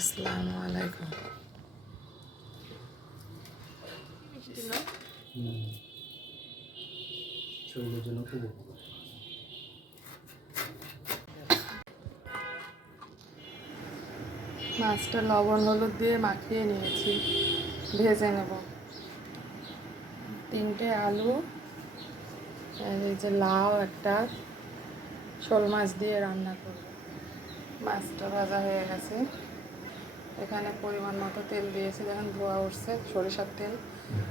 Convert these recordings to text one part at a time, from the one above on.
আসসালামু আলাইকুম। মাছটা লবণ হলুদ দিয়ে মাখিয়ে নিয়েছি, ভেজে নেব। তিনটে আলু এই যে লাউ একটা, শোল মাছ দিয়ে রান্না করব। মাছটা ভাজা হয়ে গেছে। এখানে পরিমাণ মতো তেল দিয়েছি যখন ধোয়া উঠছে, সরিষার তেল।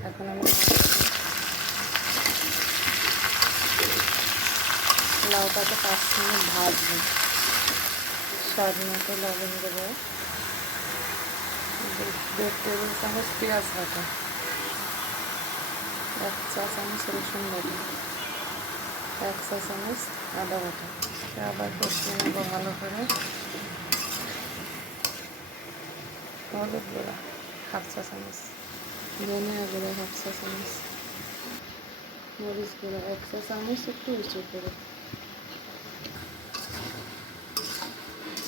এখন আমি লাউটাকে পাঁচ মিনিট ভাজবো। স্বাদ মতো লবণ দেবো। দেড় টেবিল চামচ পেঁয়াজ বাটা। এক চা চামচ রসুন বাটা। এক চা চামচ আদা বাটা। আবার কষিয়ে নেব ভালো করে হলুদ গুঁড়া হাফ চা চামচ ধনিয়া গুঁড়া হাফ চা চামচ মরিচ গুঁড়া এক চা চামচ একটু উঁচু করে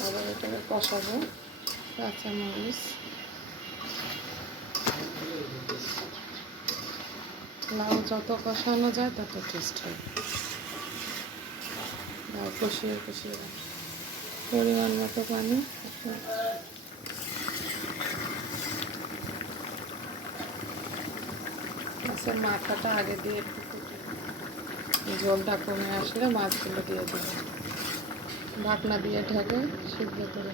আবার এটাকে কষাবো কাঁচা মরিচ লাউ যত কষানো যায় তত টেস্ট হয় লাউ কষিয়ে কষিয়ে পরিমাণ মতো পানি মাছের মাথাটা আগে দিয়ে একটু ফুটে কমে আসলে মাছগুলো দিয়ে দেবো। ঢাকনা দিয়ে ঢেকে সিদ্ধ করে।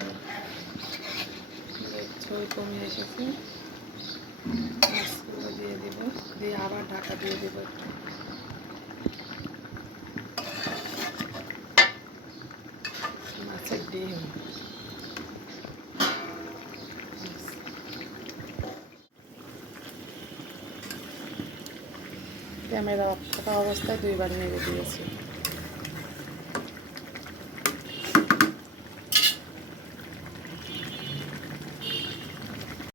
ঝোল কমে এসেছে। মাছগুলো দিয়ে দিব। দিয়ে আবার ঢাকা দিয়ে দিব মাছের ডিম। ক্যামেরা অফ থাকা অবস্থায় দুইবার নেড়ে দিয়েছি।